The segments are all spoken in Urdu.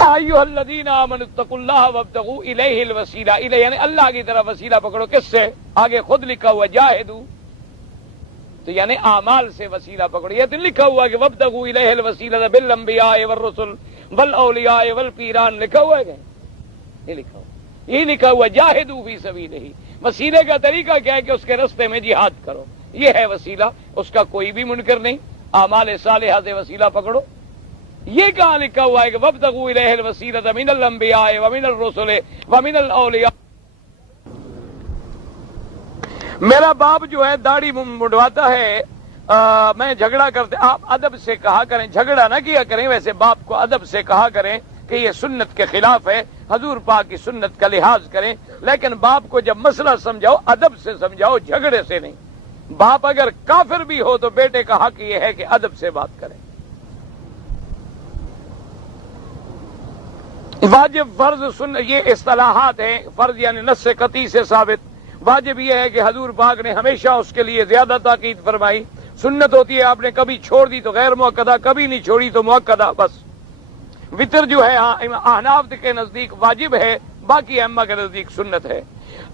ایھا الذین آمنوا اتقوا اللہ وابتغوا الیہ الوسیلہ، الیہ یعنی اللہ کی طرف وسیلہ پکڑو، کس سے؟ آگے خود لکھا ہوا جاہدوا، تو یعنی اعمال سے وسیلہ پکڑو۔ یہ تو لکھا ہوا کہ وابتغوا الیہ الوسیلہ بالانبیاء والرسل والاولیاء والپیران، لکھا ہوا ہے کہ نہیں لکھا ہوا؟ یہ لکھا ہوا جاہدوا فی سبیلہ۔ وسیلے کا طریقہ کیا ہے کہ اس کے رستے میں جہاد کرو، یہ ہے وسیلہ، اس کا کوئی بھی منکر نہیں۔ اعمال صالحہ سے وسیلہ پکڑو۔ یہ کہاں لکھا ہوا ہے کہ وابتغوا الیہ الوسیلۃ من الانبیاء ومن الرسل ومن الاولیاء؟ میرا باپ جو ہے داڑھی منڈواتا ہے، میں جھگڑا کرتے، آپ ادب سے کہا کریں، جھگڑا نہ کیا کریں، ویسے باپ کو ادب سے کہا کریں کہ یہ سنت کے خلاف ہے، حضور پاک کی سنت کا لحاظ کریں، لیکن باپ کو جب مسئلہ سمجھاؤ ادب سے سمجھاؤ، جھگڑے سے نہیں۔ باپ اگر کافر بھی ہو تو بیٹے کا حق یہ ہے کہ ادب سے بات کریں۔ واجب، فرض، یہ اصطلاحات ہیں۔ فرض یعنی نص قطعی سے ثابت، واجب یہ ہے کہ حضور پاک نے ہمیشہ اس کے لیے زیادہ تاکید فرمائی۔ سنت ہوتی ہے آپ نے کبھی چھوڑ دی تو غیر مؤکدہ، کبھی نہیں چھوڑی تو مؤکدہ بس۔ وطر جو ہے احناف کے نزدیک واجب ہے، باقی ائمہ کے نزدیک سنت ہے۔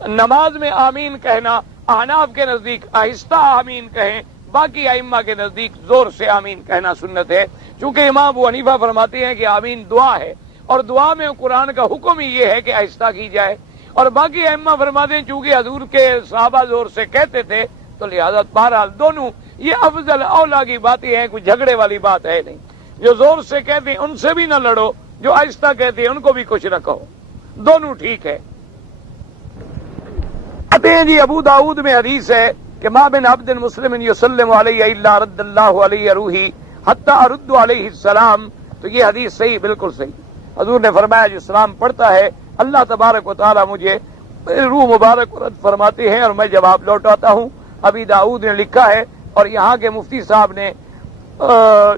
نماز میں آمین کہنا احناف کے نزدیک آہستہ آمین کہیں، باقی ائمہ کے نزدیک زور سے آمین کہنا سنت ہے، چونکہ امام ابو حنیفہ فرماتے ہیں کہ آمین دعا ہے، اور دعا میں قرآن کا حکم ہی یہ ہے کہ آہستہ کی جائے، اور باقی ائمہ فرماتے ہیں چونکہ حضور کے صحابہ زور سے کہتے تھے تو لہذا بہرحال دونوں یہ افضل اولا کی باتیں ہیں، کوئی جھگڑے والی بات ہے نہیں۔ جو زور سے کہتے ہیں ان سے بھی نہ لڑو، جو آہستہ کہتے ہیں ان کو بھی کچھ نہ کہو، دونوں ٹھیک ہے۔ کہتے ہیں جی ابو داؤد میں حدیث ہے کہ ما بن عبد مسلم یسلم علیہ الا رد اللہ علیہ روحی حتی ارد علیہ السلام، تو یہ حدیث صحیح، بالکل صحیح۔ حضور نے فرمایا جو سلام پڑھتا ہے اللہ تبارک و تعالی مجھے روح مبارک رد فرماتے ہیں اور میں جواب لوٹاتا ہوں۔ ابی داؤد نے لکھا ہے، اور یہاں کے مفتی صاحب نے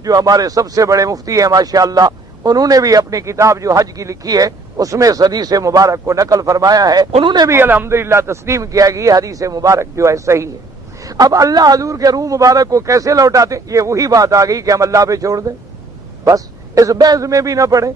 جو ہمارے سب سے بڑے مفتی ہیں ماشاءاللہ، انہوں نے بھی اپنی کتاب جو حج کی لکھی ہے اس میں اس حدیث مبارک کو نقل فرمایا ہے، انہوں نے بھی الحمدللہ تسلیم کیا کہ یہ حدیث مبارک جو ہے صحیح ہے۔ اب اللہ حضور کے روح مبارک کو کیسے لوٹاتے، یہ وہی بات آ گئی کہ ہم اللہ پہ چھوڑ دیں، بس اس بحث میں بھی نہ پڑے۔